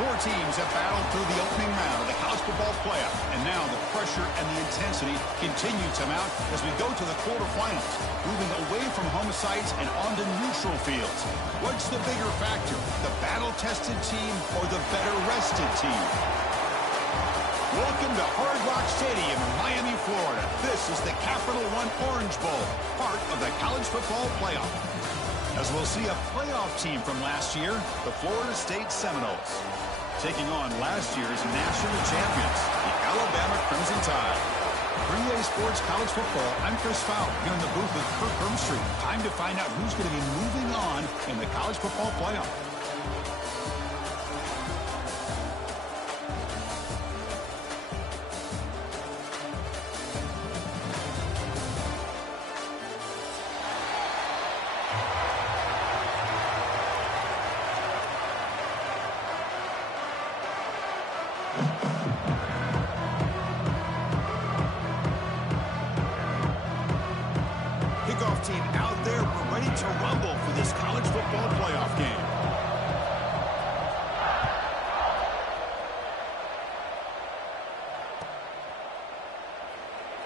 Four teams have battled through the opening round of the college football playoff, and now the pressure and the intensity continue to mount as we go to the quarterfinals, moving away from home sites and onto neutral fields. What's the bigger factor, the battle-tested team or the better-rested team? Welcome to Hard Rock Stadium in Miami, Florida. This is the Capital One Orange Bowl, part of the college football playoff. As we'll see a playoff team from last year, the Florida State Seminoles, taking on last year's national champions, the Alabama Crimson Tide. For EA Sports College Football, I'm Chris Fowler here in the booth with Kirk Hermstreet. Time to find out who's going to be moving on in the college football playoff. Kickoff team out there. We're ready to rumble for this college football playoff game.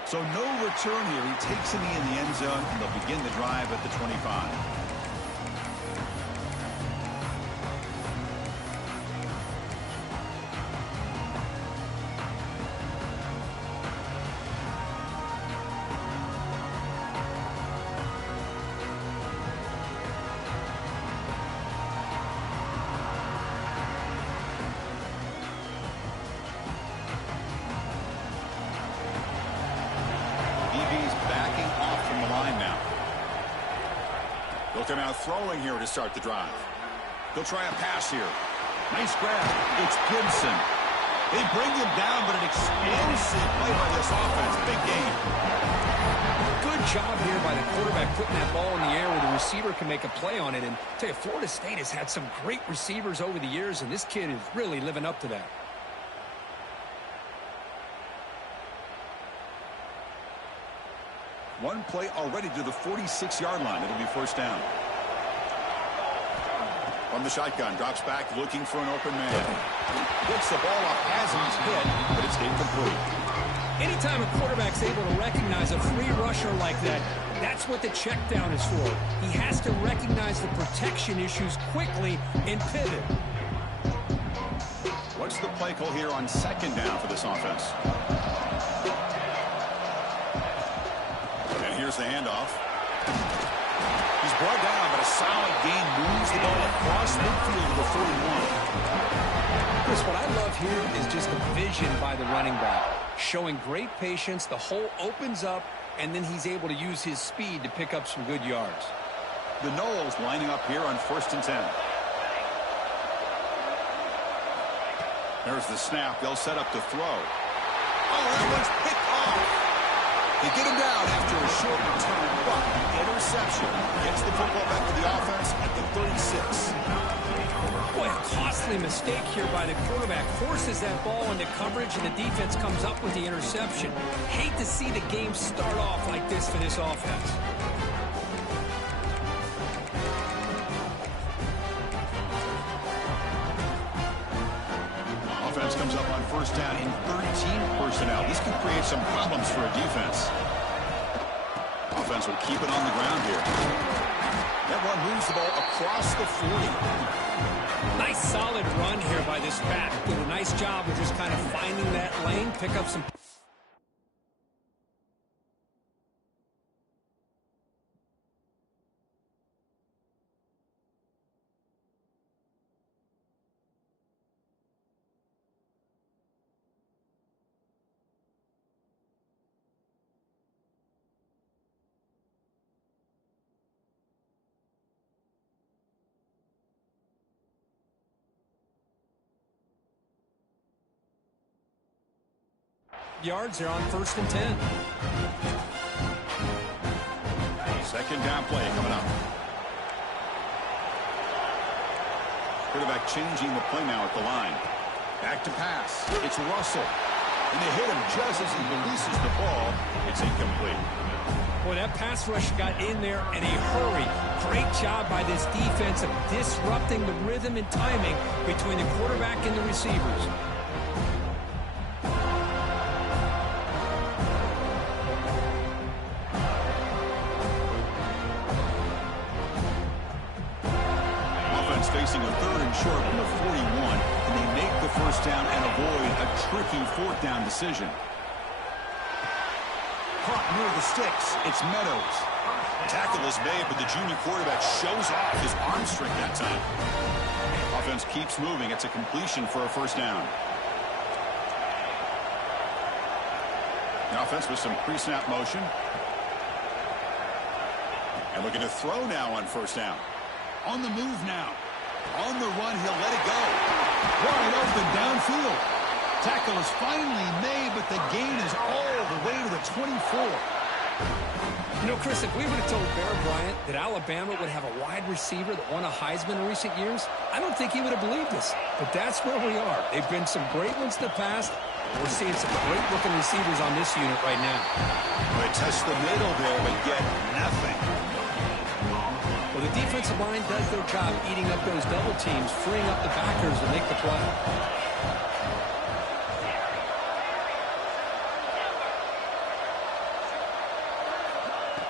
So no return here. He takes a knee in the end zone, and they'll begin the drive at the 25. They're now throwing here to start the drive. They'll try a pass here. Nice grab. It's Gibson. They bring him down, but an explosive play by this offense. Big game. Good job here by the quarterback putting that ball in the air where the receiver can make a play on it. And I tell you, Florida State has had some great receivers over the years, and this kid is really living up to that. One play already to the 46-yard line. It'll be first down. From the shotgun, drops back looking for an open man. Gets the ball off as he's hit, but it's incomplete. Anytime a quarterback's able to recognize a free rusher like that, that's what the check down is for. He has to recognize the protection issues quickly and pivot. What's the play call here on second down for this offense? Here's the handoff. He's brought down, but a solid gain moves the ball across midfield to the 41. Chris, what I love here is just the vision by the running back. Showing great patience, the hole opens up, and then he's able to use his speed to pick up some good yards. The Noles lining up here on 1st and 10. There's the snap. They'll set up to throw. Oh, that one's picked off. They get him down after a short return, but interception gets the football back to the offense at the 36. Boy, a costly mistake here by the quarterback. Forces that ball into coverage, and the defense comes up with the interception. Hate to see the game start off like this for this offense. Offense comes up on first down in 13 personnel. This could create some problems for a defense. Offense will keep it on the ground here. That one moves the ball across the 40. Nice solid run here by this back. Did a nice job of just kind of finding that lane, pick up some... yards. They're on 1st and 10. Second down play coming up. Quarterback changing the play now at the line. Back to pass. It's Russell. And they hit him just as he releases the ball. It's incomplete. Boy, that pass rush got in there in a hurry. Great job by this defense of disrupting the rhythm and timing between the quarterback and the receivers. Offense facing a 3rd and short from the 41, and they make the first down and avoid a tricky 4th down decision. Caught near the sticks. It's Meadows. Tackle is made, but the junior quarterback shows off his arm strength that time. Offense keeps moving. It's a completion for a first down. The offense with some pre-snap motion. And looking to throw now on first down. On the move now. On the run, he'll let it go. Wide open downfield. Tackle is finally made, but the gain is all the way to the 24. You know, Chris, if we would have told Bear Bryant that Alabama would have a wide receiver that won a Heisman in recent years, I don't think he would have believed us. But that's where we are. They've been some great ones in the past. We're seeing some great-looking receivers on this unit right now. They test the middle there, but get nothing. Well, the defensive line does their job eating up those double teams, freeing up the backers to make the play.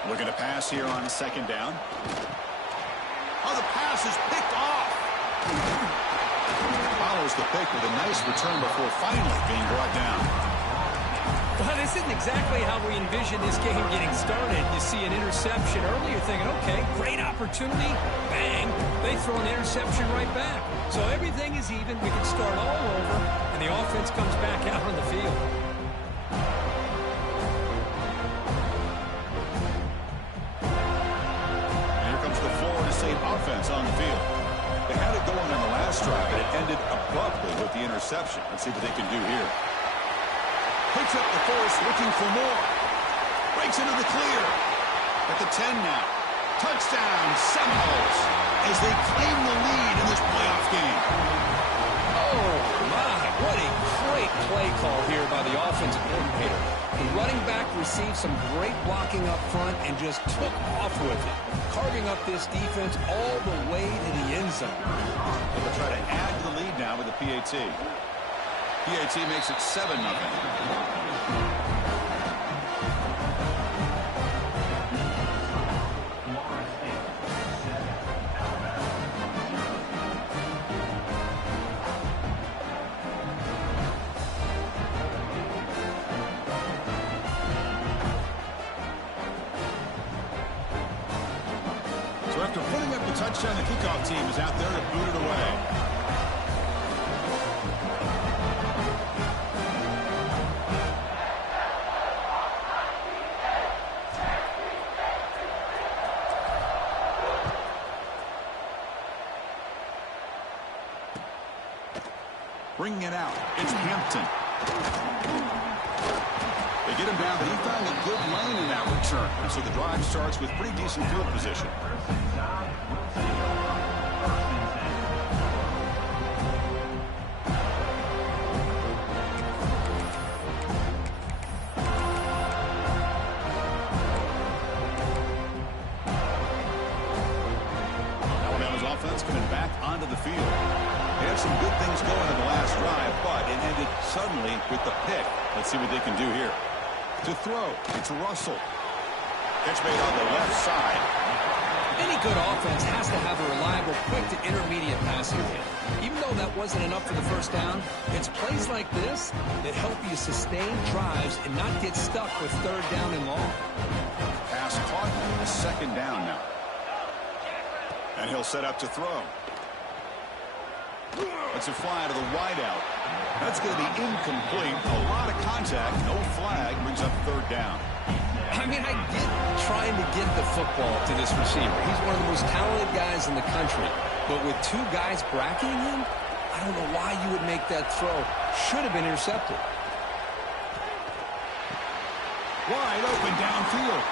Looking to pass here on 2nd down. Oh, the pass is picked off. Follows the pick with a nice return before finally being brought down. Well, this isn't exactly how we envisioned this game getting started. You see an interception early, you're thinking, okay, great opportunity. Bang, they throw an interception right back. So everything is even. We can start all over, and the offense comes back out on the field. Offense on the field. They had it going on the last drive, and it ended abruptly with the interception. Let's see what they can do here. Picks up the force, looking for more. Breaks into the clear. At the 10 now. Touchdown, Seminoles, as they claim the lead in this playoff game. Oh, my. What a great play call here by the offensive coordinator. The running back received some great blocking up front and just took off with it, carving up this defense all the way to the end zone. They'll try to add to the lead now with the PAT. PAT makes it 7-0. So after putting up the touchdown, the kickoff team is out there to boot it away. Bringing it out, it's Hampton. They get him down, but he found a good lane in that return. And so the drive starts with pretty decent field position. Alabama's offense coming back onto the field. They had some good things going in the last drive, but it ended suddenly with the pick. Let's see what they can do here. To throw, it's Russell. Catch made on the left side. Any good offense has to have a reliable, quick to intermediate passing game. Even though that wasn't enough for the first down, it's plays like this that help you sustain drives and not get stuck with 3rd down and long. Pass caught, a 2nd down now. And he'll set up to throw. That's a fly to the wideout. That's going to be incomplete. A lot of contact, no flag, brings up 3rd down. I mean, I get trying to get the football to this receiver. He's one of the most talented guys in the country. But with 2 guys bracketing him, I don't know why you would make that throw. Should have been intercepted. Wide open downfield.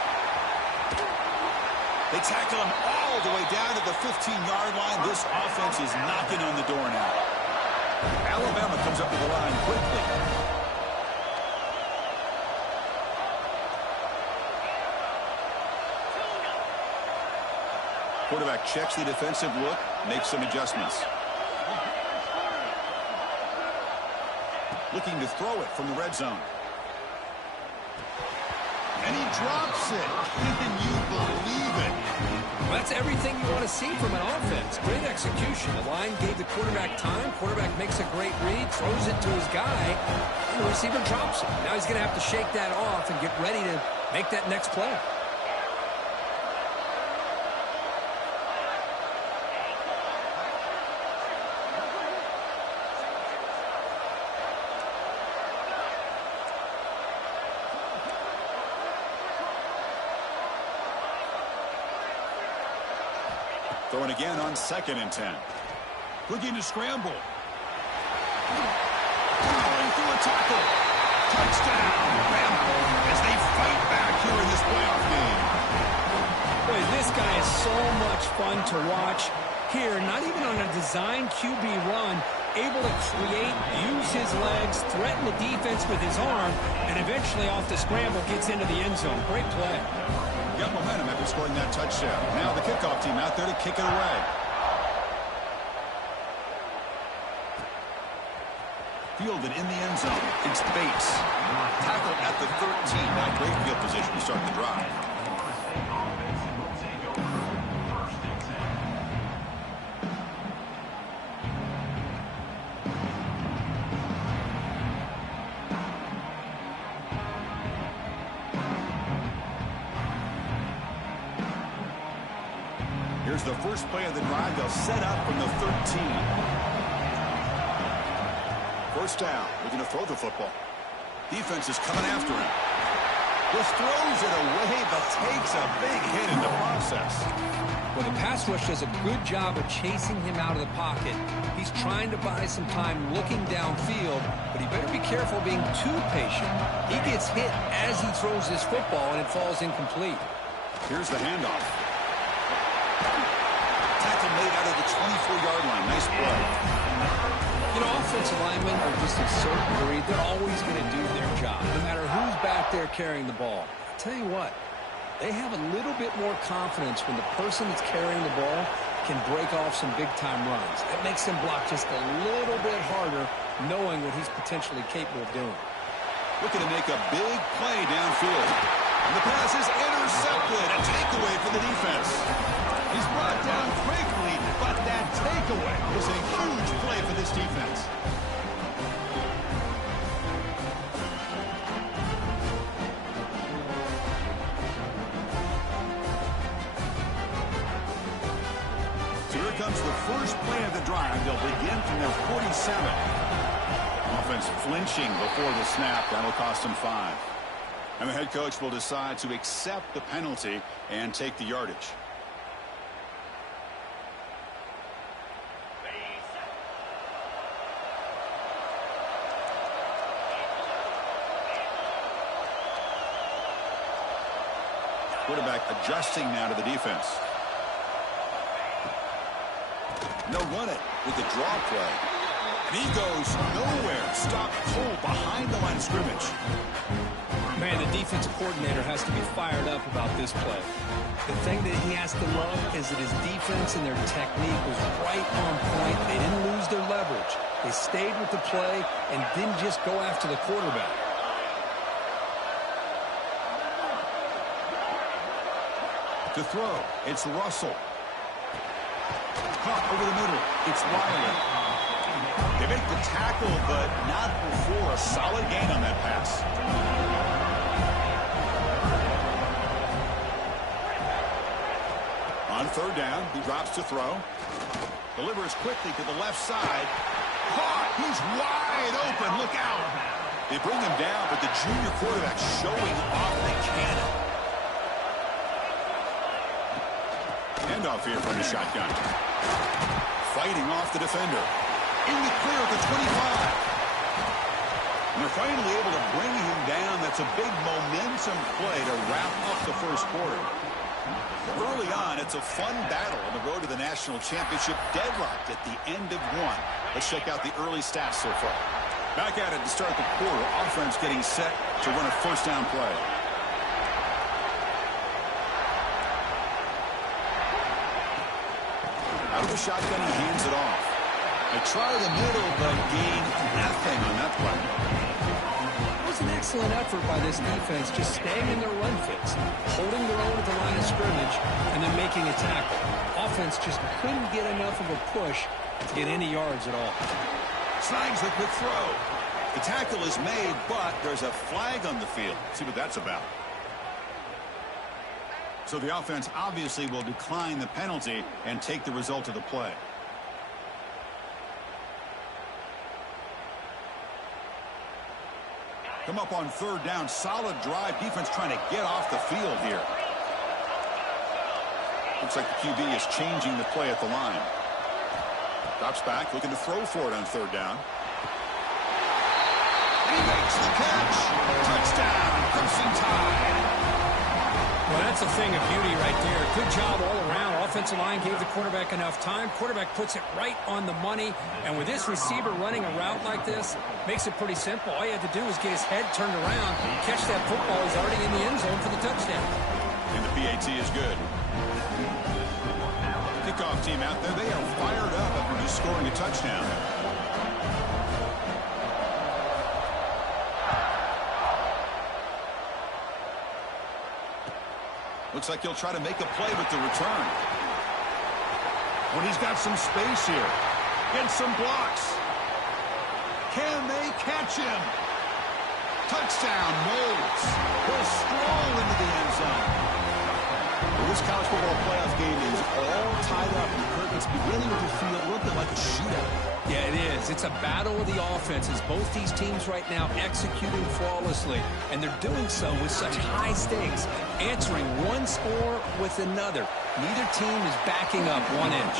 They tackle him all the way down to the 15-yard line. This offense is knocking on the door now. Alabama comes up to the line quickly. Quarterback checks the defensive look, makes some adjustments. Looking to throw it from the red zone. And he drops it. Can you believe it? Well, that's everything you want to see from an offense. Great execution. The line gave the quarterback time. Quarterback makes a great read, throws it to his guy, and the receiver drops it. Now he's going to have to shake that off and get ready to make that next play. Throwing again on 2nd and 10. Looking to scramble. Going through a tackle. Touchdown, Bama, as they fight back here in this playoff game. Boy, this guy is so much fun to watch. Here, not even on a design QB run, able to create, use his legs, threaten the defense with his arm, and eventually off the scramble gets into the end zone. Great play. Got momentum after scoring that touchdown. Now the kickoff team out there to kick it away. Fielded in the end zone. It's Bates. Tackled at the 13. Now great field position to start the drive. Here's the first play of the drive. They'll set up from the 13. First down. Looking to throw the football. Defense is coming after him. Just throws it away, but takes a big hit in the process. Well, the pass rush does a good job of chasing him out of the pocket. He's trying to buy some time looking downfield, but he better be careful being too patient. He gets hit as he throws his football, and it falls incomplete. Here's the handoff. Tackle made out of the 24-yard line. Nice play. You know, offensive linemen are just a certain breed. They're always going to do their job, no matter who's back there carrying the ball. I tell you what, they have a little bit more confidence when the person that's carrying the ball can break off some big-time runs. It makes them block just a little bit harder, knowing what he's potentially capable of doing. Looking to make a big play downfield. And the pass is intercepted. A takeaway for the defense. He's brought down quickly, but that takeaway was a huge play for this defense. So here comes the first play of the drive. They'll begin from their 47. Offense flinching before the snap. That'll cost them 5. And the head coach will decide to accept the penalty and take the yardage. Quarterback adjusting now to the defense. They'll run it with the draw play. And he goes nowhere. Stopped cold behind the line of scrimmage. Man, the defense coordinator has to be fired up about this play. The thing that he has to love is that his defense and their technique was right on point. They didn't lose their leverage. They stayed with the play and didn't just go after the quarterback. To throw, it's Russell. Caught over the middle, it's Riley. They make the tackle, but not before a solid gain on that pass. On third down, he drops to throw. Delivers quickly to the left side. Caught, he's wide open, look out. They bring him down, but the junior quarterback showing off the cannon. Handoff here from the shotgun. Fighting off the defender. In the clear at the 25. And they're finally able to bring him down. That's a big momentum play to wrap up the first quarter. Early on, it's a fun battle on the road to the national championship. Deadlocked at the end of one. Let's check out the early stats so far. Back at it to start the quarter. Offense getting set to run a first down play. Out of the shotgun, he hands it off. They try the middle, but gain nothing on that play. It was an excellent effort by this defense, just staying in their run fits, holding their own at the line of scrimmage, and then making a tackle. Offense just couldn't get enough of a push to get any yards at all. Snags the quick throw. The tackle is made, but there's a flag on the field. See what that's about. So the offense obviously will decline the penalty and take the result of the play. Come up on third down. Solid drive. Defense trying to get off the field here. Looks like the QB is changing the play at the line. Drops back, looking to throw for it on third down. And he makes the catch. Touchdown, Crimson Tide. Well, that's a thing of beauty right there. Good job all around. Offensive line gave the quarterback enough time. Quarterback puts it right on the money. And with this receiver running a route like this, makes it pretty simple. All you have to do is get his head turned around, catch that football. He's already in the end zone for the touchdown. And the PAT is good. Kickoff team out there, they are fired up after just scoring a touchdown. Looks like he'll try to make a play with the return. When he's got some space here. Gets some blocks. Can they catch him? Touchdown, Moles. He'll stroll into the end zone. Well, this college football playoff game is all tied up. It's beginning to feel a little bit like a shootout. Yeah, it is. It's a battle of the offenses. Both these teams right now executing flawlessly, and they're doing so with such high stakes, answering one score with another. Neither team is backing up 1 inch.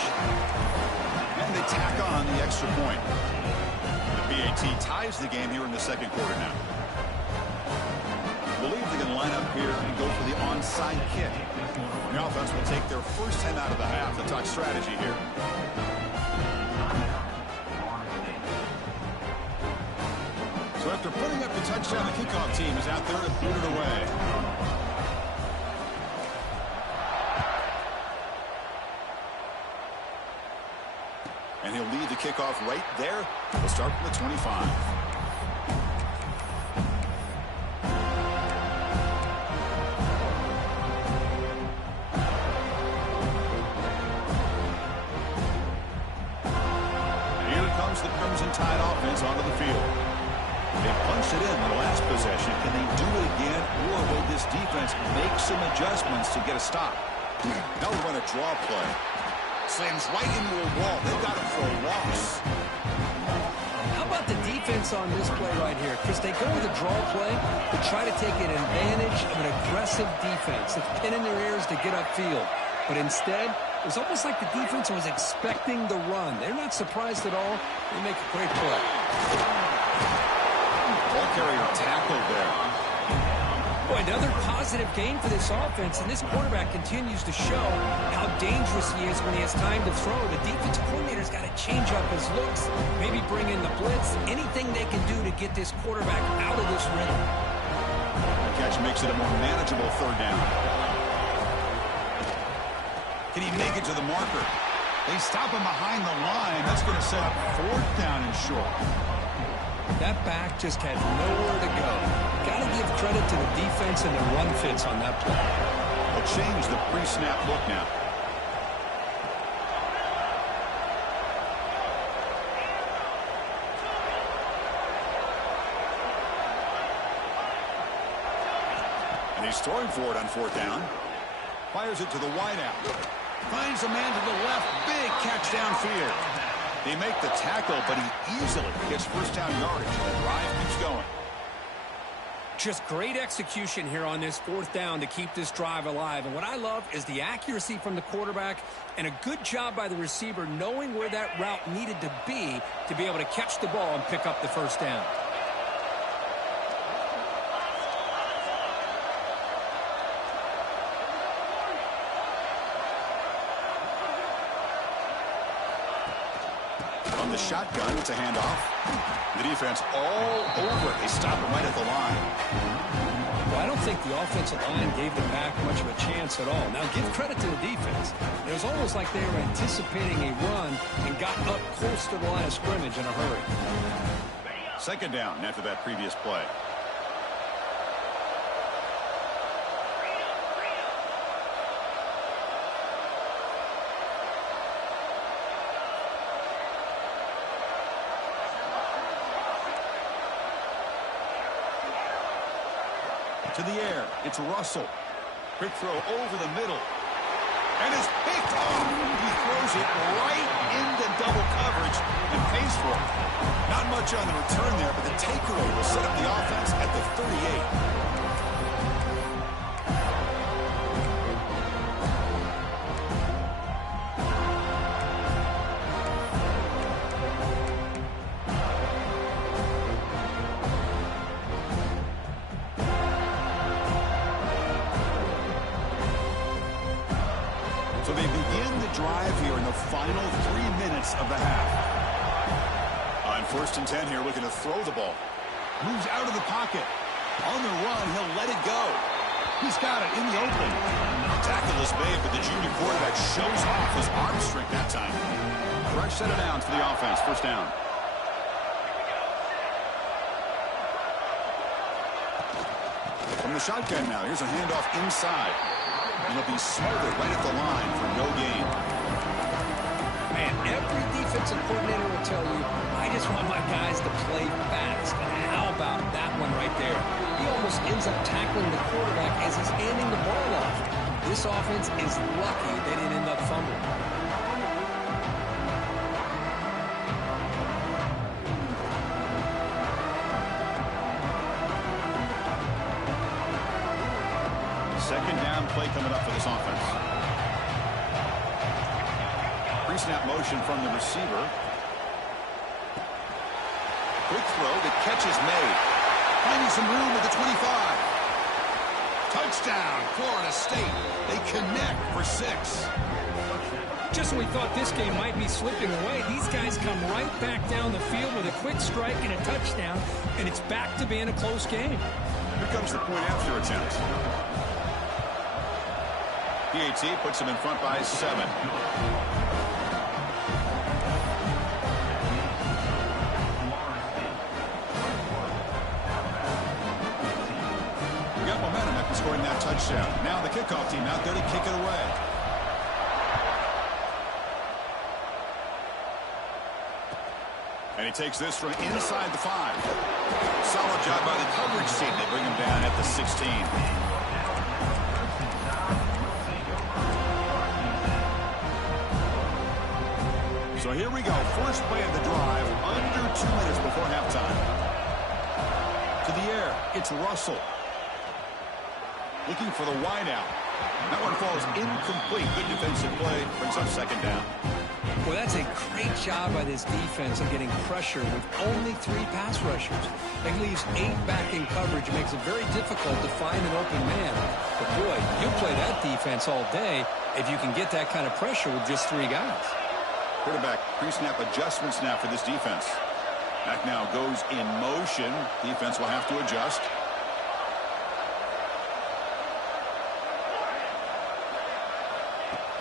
And they tack on the extra point. The PAT ties the game here in the second quarter now. I believe they're going to line up here and go for the onside kick. The offense will take their first 10 out of the half. They'll talk strategy here. So after putting up the touchdown, the kickoff team is out there to boot it away. And he'll lead the kickoff right there. We'll start from the 25. The Crimson Tide offense onto the field. They punched it in the last possession. Can they do it again, or will this defense make some adjustments to get a stop? Now we're going to draw play. Slams right into a wall. They've got him for a loss. How about the defense on this play right here? Chris, they go with a draw play to try to take an advantage of an aggressive defense. It's pinning their ears to get upfield. But instead, it was almost like the defense was expecting the run. They're not surprised at all. They make a great play. Ball carrier tackled there. Boy, another positive game for this offense, and this quarterback continues to show how dangerous he is when he has time to throw. The defensive coordinator's got to change up his looks, maybe bring in the blitz, anything they can do to get this quarterback out of this rhythm. The catch makes it a more manageable third down. Can he make it to the marker? They stop him behind the line. That's going to set up fourth down and short. That back just had nowhere to go. Got to give credit to the defense and the run fits on that play. They'll change the pre-snap look now. And he's throwing for it on fourth down. Fires it to the wideout. Finds a man to the left. Big catch downfield. They make the tackle, but he easily gets first down yardage. The drive keeps going. Just great execution here on this fourth down to keep this drive alive. And what I love is the accuracy from the quarterback and a good job by the receiver knowing where that route needed to be able to catch the ball and pick up the first down. On the shotgun, it's a handoff. The defense all over it. They stop him right at the line. Well, I don't think the offensive line gave the back much of a chance at all. Now, give credit to the defense. It was almost like they were anticipating a run and got up close to the line of scrimmage in a hurry. Second down after that previous play. To the air, it's Russell. Quick throw over the middle. And it's picked off. He throws it right into double coverage and pays for it. Not much on the return there, but the takeaway will set up the offense at the 38. So they begin the drive here in the final 3 minutes of the half. On 1st and 10 here, looking to throw the ball. Moves out of the pocket. On the run, he'll let it go. He's got it in the open. Tackle is made, but the junior quarterback shows off his arm strength that time. Fresh set of downs for the offense. First down. From the shotgun now, here's a handoff inside. And he'll be smothered right at the line for no gain. Man, every defensive coordinator will tell you, I just want my guys to play fast. And how about that one right there? He almost ends up tackling the quarterback as he's handing the ball off. This offense is lucky they didn't end up fumbling. Second down play coming up for this offense. Pre-snap motion from the receiver. Quick throw. The catch is made. Finding some room at the 25. Touchdown, Florida State. They connect for 6. Just when we thought this game might be slipping away, these guys come right back down the field with a quick strike and a touchdown, and it's back to being a close game. Here comes the point after attempt. PAT puts him in front by 7. We got momentum after scoring that touchdown. Now the kickoff team out there to kick it away. And he takes this from inside the 5. Solid job by the coverage team. They bring him down at the 16. So here we go. First play of the drive, under 2 minutes before halftime. To the air, it's Russell. Looking for the wideout. That one falls incomplete. Good defensive play. Brings up second down. Well, that's a great job by this defense of getting pressure with only 3 pass rushers. It leaves 8 back in coverage. It makes it very difficult to find an open man. But, boy, you'll play that defense all day if you can get that kind of pressure with just 3 guys. Quarterback pre-snap adjustment snap for this defense. Back now goes in motion. Defense will have to adjust.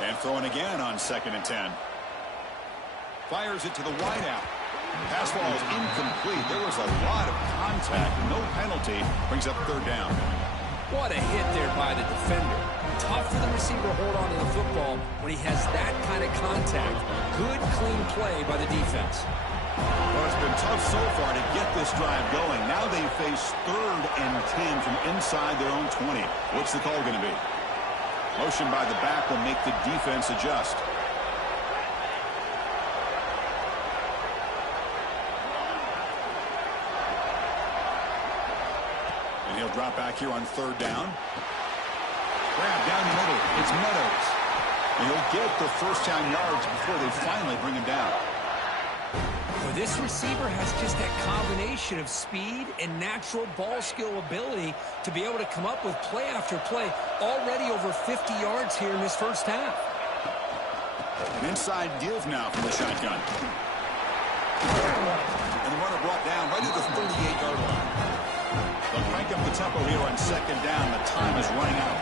And throwing again on 2nd and 10. Fires it to the wideout. Pass ball is incomplete. There was a lot of contact. No penalty. Brings up 3rd down. What a hit there by the defender. Tough for the receiver to hold on to the football when he has that kind of contact. Good, clean play by the defense. Well, it's been tough so far to get this drive going. Now they face 3rd and 10 from inside their own 20. What's the call going to be? Motion by the back will make the defense adjust. And he'll drop back here on 3rd down. Grab down the middle. It's Meadows. And he'll get the first-down yards before they finally bring him down. Well, this receiver has just that combination of speed and natural ball skill ability to be able to come up with play after play. Already over 50 yards here in this first half. An inside give now from the shotgun. And the runner brought down right at the 38-yard line. They'll crank up the tempo here on second down. The time is running out.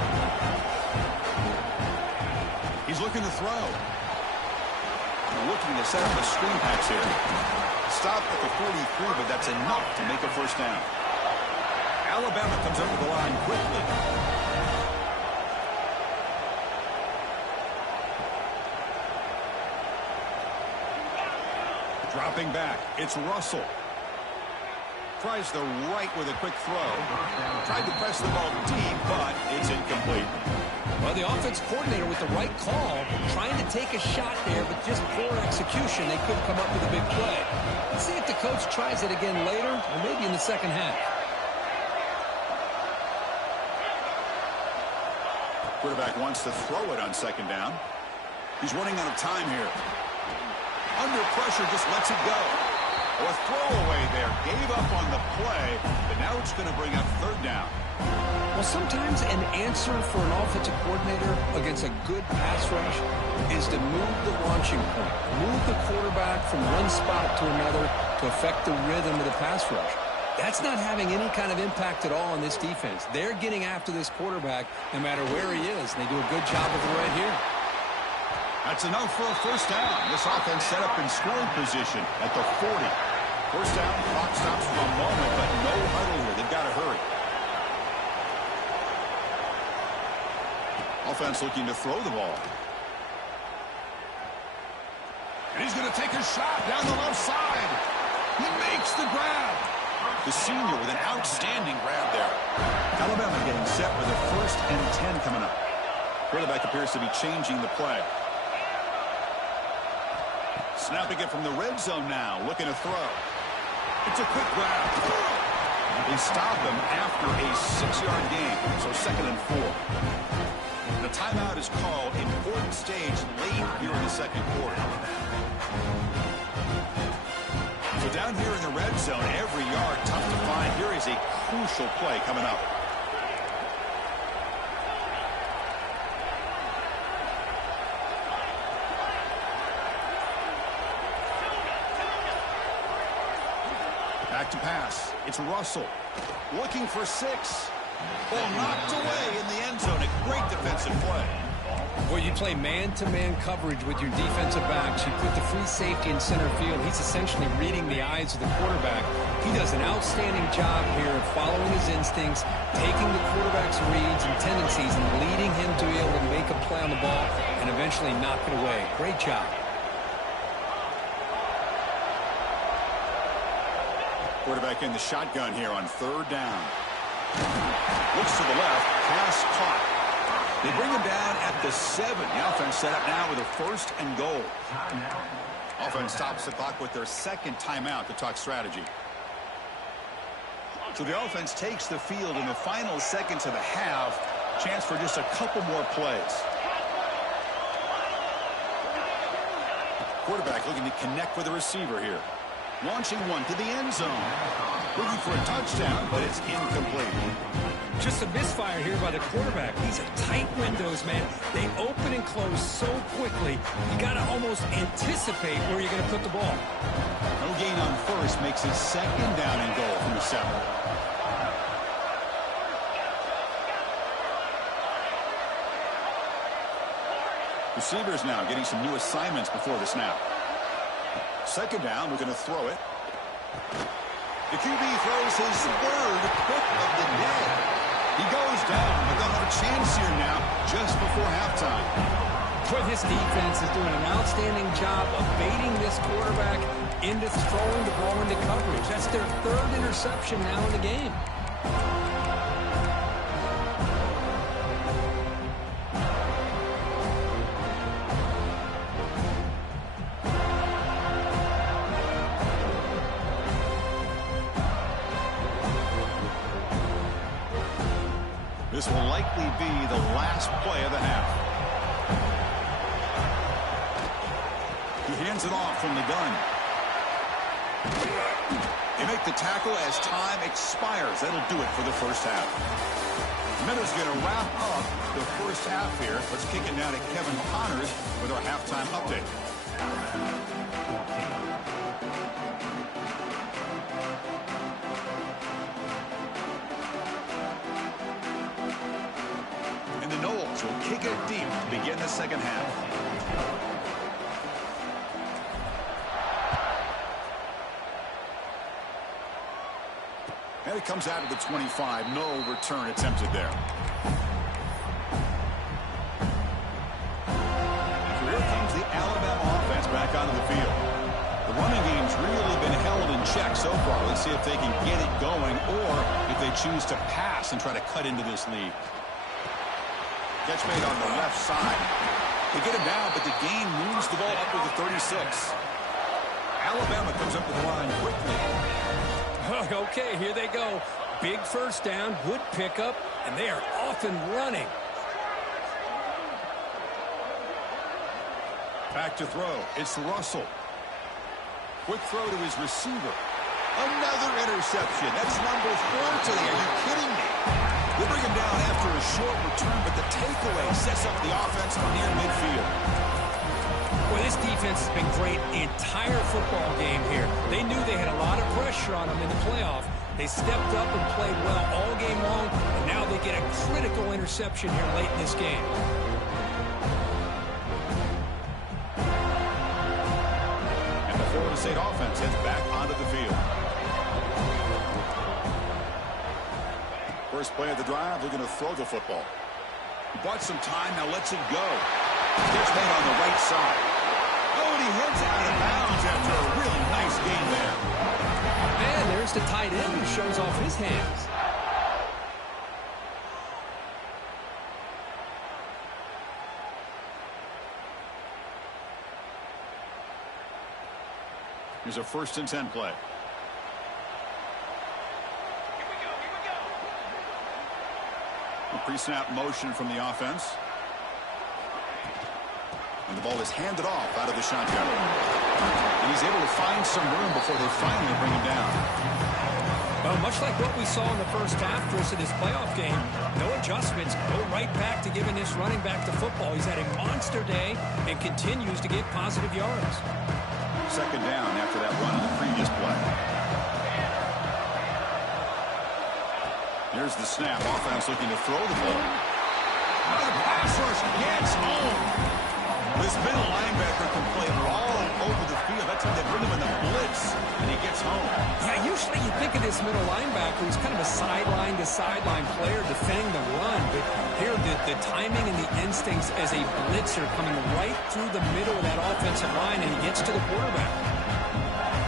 He's looking to throw. Looking to set up a screen pass here. Stop at the 43, but that's enough to make a first down. Alabama comes over the line quickly. Dropping back, it's Russell. Tries the right with a quick throw. Tried to press the ball deep, but it's incomplete. Well, the offense coordinator with the right call, trying to take a shot there, but just poor execution. They couldn't come up with a big play. Let's see if the coach tries it again later, or maybe in the second half. Quarterback wants to throw it on second down. He's running out of time here. Under pressure, just lets it go. A throwaway there. Gave up on the play, but now it's going to bring up third down. Well, sometimes an answer for an offensive coordinator against a good pass rush is to move the launching point. Move the quarterback from one spot to another to affect the rhythm of the pass rush. That's not having any kind of impact at all on this defense. They're getting after this quarterback no matter where he is, and they do a good job of it right here. That's enough for a first down. This offense set up in scoring position at the 40. First down, clock stops for a moment, but no huddle here. They've got to hurry. Offense looking to throw the ball. And he's going to take a shot down the left side. He makes the grab. The senior with an outstanding grab there. Alabama getting set with a 1st and 10 coming up. Quarterback appears to be changing the play. Snapping it from the red zone now, looking to throw. It's a quick grab. They stop him after a 6-yard gain, so 2nd and 4. The timeout is called. Important stage late here in the second quarter. So down here in the red zone, every yard tough to find. Here is a crucial play coming up. Back to pass. It's Russell. Looking for 6. Ball knocked away in the end zone. A great defensive play. Well, you play man-to-man coverage with your defensive backs. You put the free safety in center field. He's essentially reading the eyes of the quarterback. He does an outstanding job here of following his instincts, taking the quarterback's reads and tendencies, and leading him to be able to make a play on the ball and eventually knock it away. Great job. Quarterback in the shotgun here on 3rd down. Looks to the left. Pass caught. They bring him down at the 7. The offense set up now with a 1st and goal. Offense stops the clock with their 2nd timeout to talk strategy. So the offense takes the field in the final seconds of the half. Chance for just a couple more plays. Quarterback looking to connect with the receiver here. Launching one to the end zone. Looking for a touchdown, but it's incomplete. Just a misfire here by the quarterback. These are tight windows, man. They open and close so quickly. You got to almost anticipate where you're going to put the ball. No gain on 1st makes it 2nd down and goal from the 7. Receivers now getting some new assignments before the snap. 2nd down, we're going to throw it. The QB throws his 3rd pick of the day. He goes down, but they'll have a chance here now just before halftime. But this defense is doing an outstanding job of baiting this quarterback into throwing the ball into coverage. That's their 3rd interception now in the game. This will likely be the last play of the half. He hands it off from the gun. They make the tackle as time expires. That'll do it for the first half. Minutes going to wrap up the first half here. Let's kick it now to Kevin Connors with our halftime update. begin the second half. And it comes out of the 25. No return attempted there. So here comes the Alabama offense back onto the field. The running game's really been held in check so far. Let's see if they can get it going or if they choose to pass and try to cut into this lead. Catch made on the left side. They get it down, but the gain moves the ball up to the 36. Alabama comes up to the line quickly. Okay, here they go. Big first down, good pickup, and they are off and running. Back to throw. It's Russell. Quick throw to his receiver. Another interception. That's number 4 today. Are you kidding me? They bring him down after a short return, but the takeaway sets up the offense near midfield. Well, this defense has been great the entire football game here. They knew they had a lot of pressure on them in the playoff. They stepped up and played well all game long, and now they get a critical interception here late in this game. And the Florida State offense heads back onto the field. First play of the drive, they're going to throw the football. He bought some time, now lets it go. Catch made on the right side. Oh, and he heads out of bounds after a really nice game there. And there's the tight end who shows off his hands. Here's a 1st and 10 play. A pre-snap motion from the offense. And the ball is handed off out of the shotgun. And he's able to find some room before they finally bring him down. Well, much like what we saw in the first half, Chris, of this playoff game, no adjustments, go right back to giving this running back the football. He's had a monster day and continues to get positive yards. Second down after that run on the previous play. Here's the snap. Offense looking to throw the ball. Another pass rush gets home. This middle linebacker can play all over the field. That's when they bring him in the blitz, and he gets home. Yeah, usually you think of this middle linebacker who's kind of a sideline-to-sideline player defending the run, but here the timing and the instincts as a blitzer coming right through the middle of that offensive line, and he gets to the quarterback.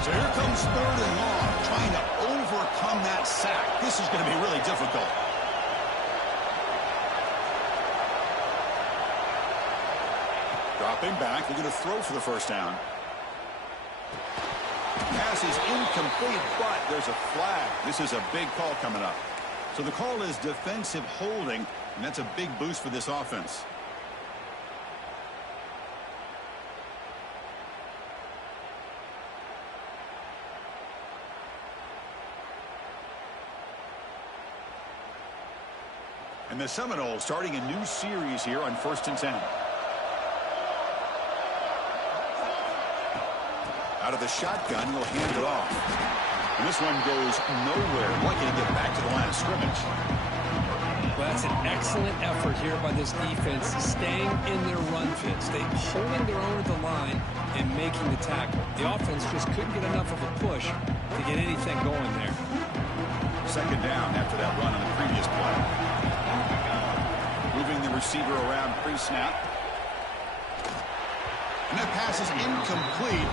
So here comes 3rd and long, trying to overcome that sack. This is going to be really difficult. Dropping back, they're going to throw for the first down. Pass is incomplete, but there's a flag. This is a big call coming up. So the call is defensive holding, and that's a big boost for this offense. And the Seminoles starting a new series here on 1st and 10. Out of the shotgun, he'll hand it off. And this one goes nowhere. Lucky to get back to the line of scrimmage. Well, that's an excellent effort here by this defense, staying in their run fits. They holding their own at the line and making the tackle. The offense just couldn't get enough of a push to get anything going there. Second down after that run on the previous play. Moving the receiver around pre-snap. And that pass is incomplete.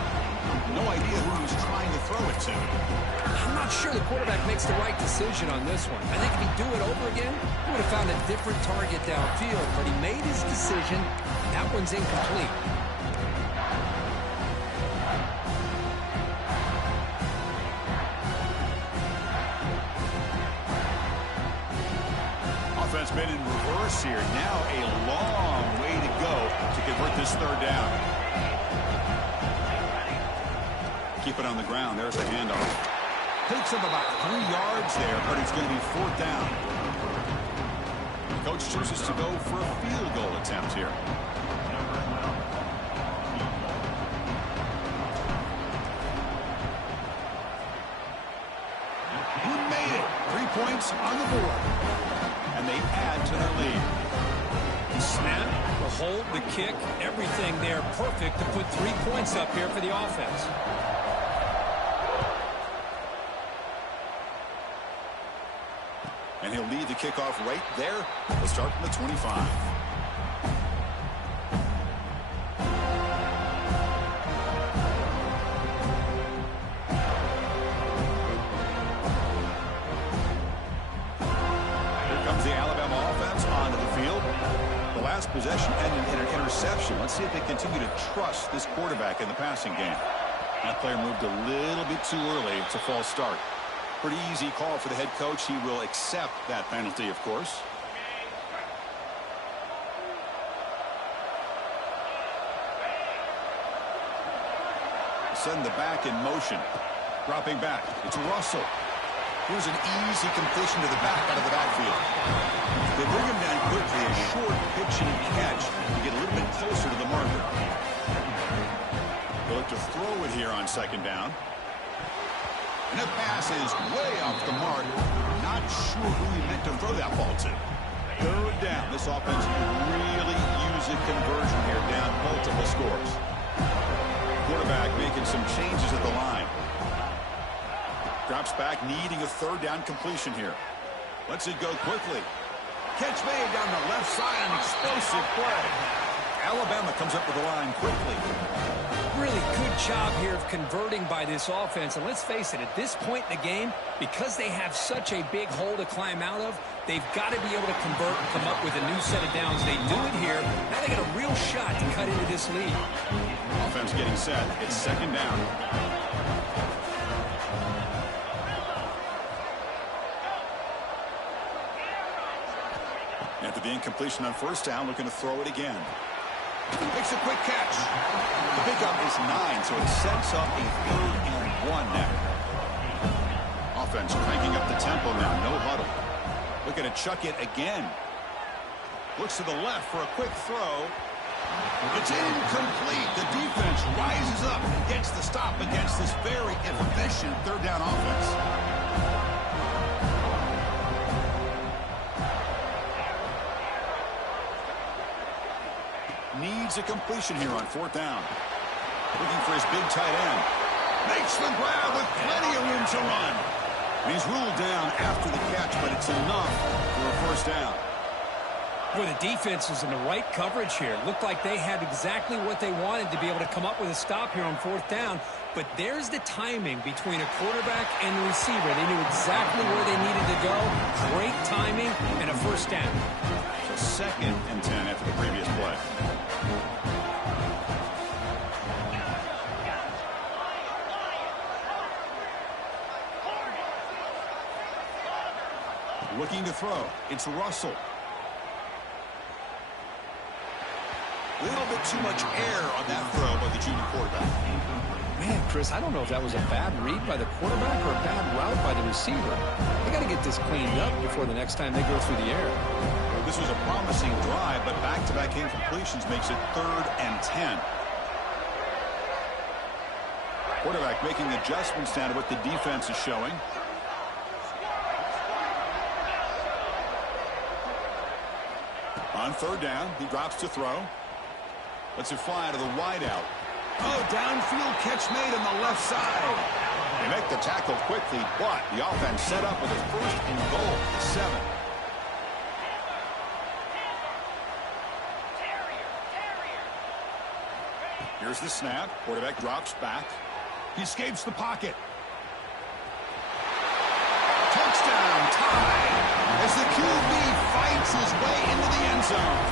No idea who he was trying to throw it to. I'm not sure the quarterback makes the right decision on this one. I think if he'd do it over again, he would have found a different target downfield. But he made his decision. That one's incomplete. Offense been in reverse here. Now a long way to go to convert this 3rd down. Keep it on the ground. There's the handoff. Takes up about 3 yards there, but it's going to be 4th down. The coach chooses to go for a field goal attempt here. He made it. 3 points on the board. And they add to their lead. Snap, the hold, the kick, everything there perfect to put 3 points up here for the offense. And he'll lead the kickoff right there. We'll start from the 25. Possession ended in an interception. Let's see if they continue to trust this quarterback in the passing game. That player moved a little bit too early. It's a false start. Pretty easy call for the head coach. He will accept that penalty, of course. Send the back in motion. Dropping back. It's Russell. Here's an easy completion to the back out of the backfield. They bring him down quickly, a short pitch and catch to get a little bit closer to the marker. They'll look to throw it here on second down. And the pass is way off the mark. Not sure who he meant to throw that ball to. Third down. This offense could really use a conversion here, down multiple scores. Quarterback making some changes at the line. Drops back, needing a third down completion here. Lets it go quickly. Catch made down the left side, an explosive play. Alabama comes up with the line quickly. Really good job here of converting by this offense. And let's face it, at this point in the game, because they have such a big hole to climb out of, they've got to be able to convert and come up with a new set of downs. They do it here. Now they got a real shot to cut into this lead. Offense getting set. It's second down. After the incompletion on first down, looking to throw it again. Makes a quick catch. The pickup is 9, so it sets up a 3rd and 1 now. Offense cranking up the tempo now. No huddle. Looking to chuck it again. Looks to the left for a quick throw. It's incomplete. The defense rises up and gets the stop against this very efficient third down offense. Needs a completion here on fourth down. Looking for his big tight end. Makes the grab with plenty of room to run. And he's ruled down after the catch, but it's enough for a first down. Boy, the defense is in the right coverage here. Looked like they had exactly what they wanted to be able to come up with a stop here on fourth down. But there's the timing between a quarterback and the receiver. They knew exactly where they needed to go. Great timing and a first down. So 2nd and 10 after the previous play. Looking to throw. It's Russell. A little bit too much air on that throw by the junior quarterback. Man, Chris, I don't know if that was a bad read by the quarterback or a bad route by the receiver. They got to get this cleaned up before the next time they go through the air. This was a promising drive, but back-to-back incompletions makes it 3rd and 10. Quarterback making adjustments down to what the defense is showing. On third down, he drops to throw. Lets it fly to the wideout. Oh, downfield catch made on the left side. They make the tackle quickly, but the offense set up with a 1st and goal at 7. Here's the snap. Quarterback drops back. He escapes the pocket. Touchdown tie as the QB fights his way into the end zone.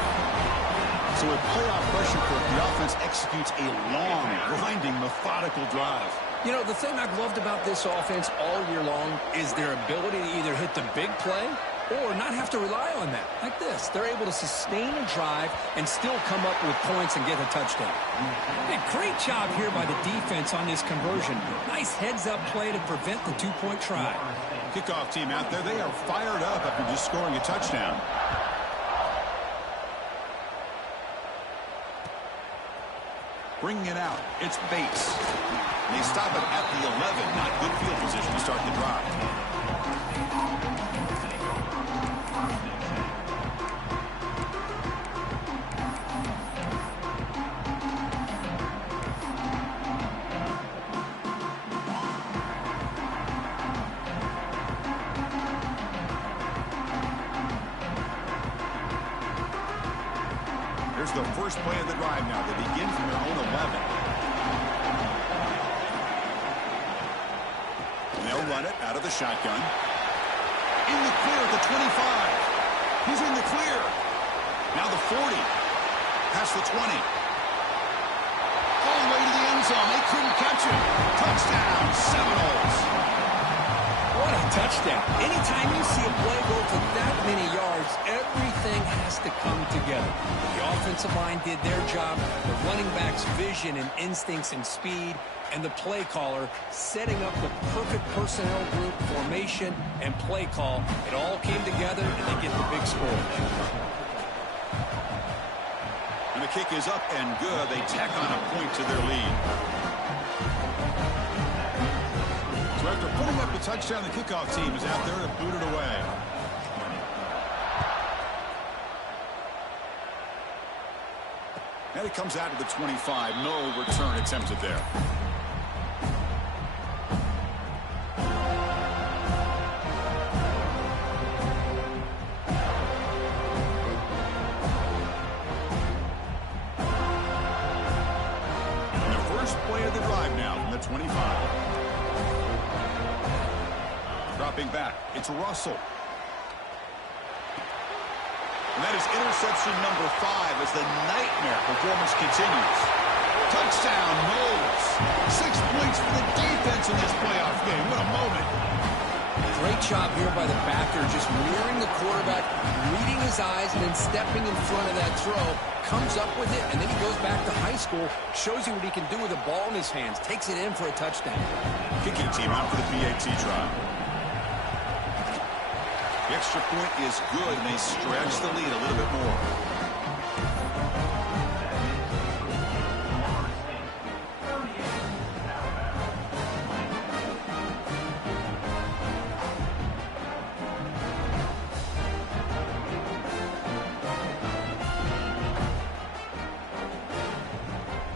So with playoff pressure for it, the offense executes a long, grinding, methodical drive. You know, the thing I've loved about this offense all year long is their ability to either hit the big play or not have to rely on that. Like this, they're able to sustain a drive and still come up with points and get a touchdown. Hey, great job here by the defense on this conversion. Nice heads-up play to prevent the 2-point try. Kickoff team out there, they are fired up after just scoring a touchdown. Bringing it out, it's Bates. They stop it at the 11. Not good field position to start the drive. the first play of the drive now. They begin from their own 11. And they'll run it out of the shotgun. In the clear at the 25. He's in the clear. Now the 40. Past the 20. All the way to the end zone. They couldn't catch him. Touchdown, Seminoles. What a touchdown. Anytime you see a play go for that many yards, everything has to come together. The offensive line did their job, the running back's vision and instincts and speed, and the play caller setting up the perfect personnel group, formation, and play call. It all came together, and they get the big score. And the kick is up and good. They tack on a point to their lead. So after putting up the touchdown, the kickoff team is out there to boot it away. And it comes out to the 25. No return attempted there. And the first play of the drive now from the 25. Dropping back, it's Russell. And that is interception number 5 as the nightmare performance continues. Touchdown, Knowles. 6 points for the defense in this playoff game. What a moment. Great job here by the backer, just mirroring the quarterback, reading his eyes, and then stepping in front of that throw. Comes up with it, and then he goes back to high school, shows you what he can do with the ball in his hands, takes it in for a touchdown. Kicking team out for the PAT try. The extra point is good, and they stretch the lead a little bit more.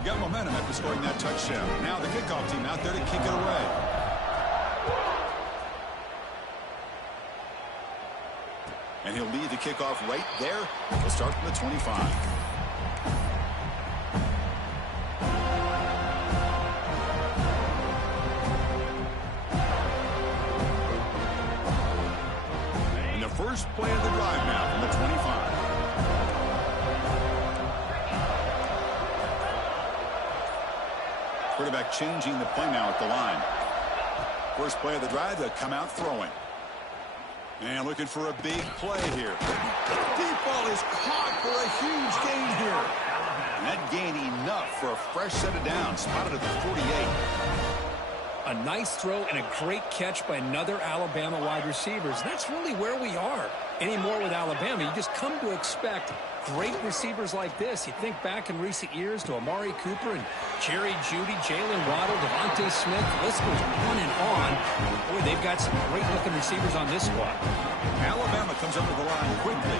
Got momentum after scoring that touchdown. Now the kickoff team out there to kick it away. And he'll lead the kickoff right there. He'll start from the 25. And the first play of the drive now from the 25. Quarterback changing the play now at the line. First play of the drive, they'll come out throwing. And looking for a big play here. Deep ball is caught for a huge gain here. And that gain enough for a fresh set of downs. Spotted at the 48. A nice throw and a great catch by another Alabama wide receivers. That's really where we are. Anymore with Alabama, you just come to expect great receivers like this. You think back in recent years to Amari Cooper and Jerry Jeudy, Jalen Waddle, Devontae Smith. The list goes on and on. Boy, they've got some great-looking receivers on this squad. Alabama comes up with the line quickly.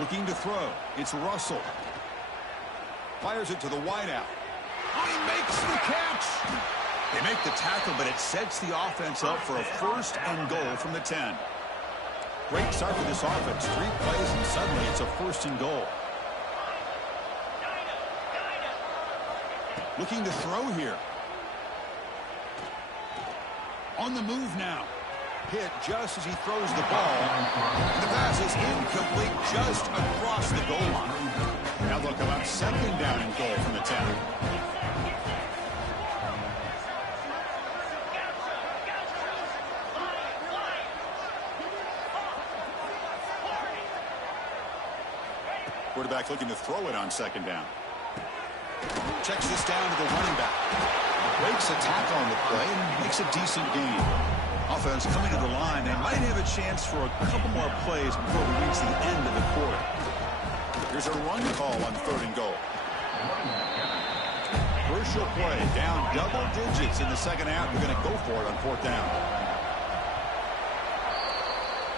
Looking to throw. It's Russell. Fires it to the wideout. Oh, he makes the catch. They make the tackle, but it sets the offense up for a first and goal from the 10. Great start for this offense. 3 plays, and suddenly it's a first and goal. Looking to throw here. On the move now. Hit just as he throws the ball. The pass is incomplete just across the goal line. Now they'll come out second down and goal from the 10. Quarterback looking to throw it on second down. Checks this down to the running back. Breaks a tackle on the play and makes a decent gain. Offense coming to the line. They might have a chance for a couple more plays before we reach the end of the quarter. Here's a run call on third and goal. Crucial play. Down double digits in the second half. They're going to go for it on fourth down.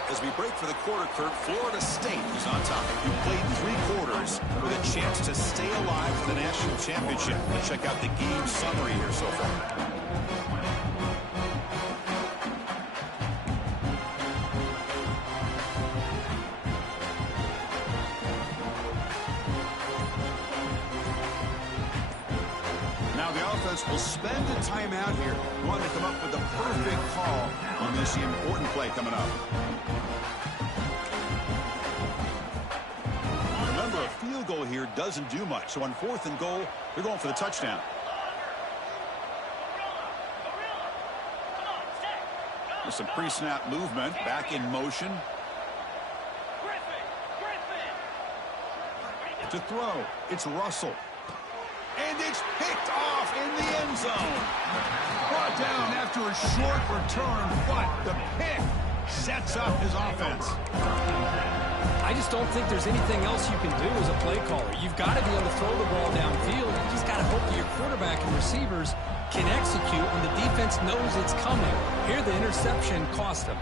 As we break for the quarter, Kurt, Florida State is on top. Who played 3 quarters with a chance to stay alive for the national championship. Let's check out the game summary here so far. defense will spend a timeout here. Want to come up with the perfect call on this important play coming up. Remember, a field goal here doesn't do much. So on 4th and goal, they're going for the touchdown. There's some pre-snap movement. Back in motion. To throw. It's Russell. And it's picked off in the end zone. Brought down after a short return, but the pick sets up his offense. I just don't think there's anything else you can do as a play caller. You've got to be able to throw the ball downfield. You just got to hope that your quarterback and receivers can execute when the defense knows it's coming. Here, the interception cost him.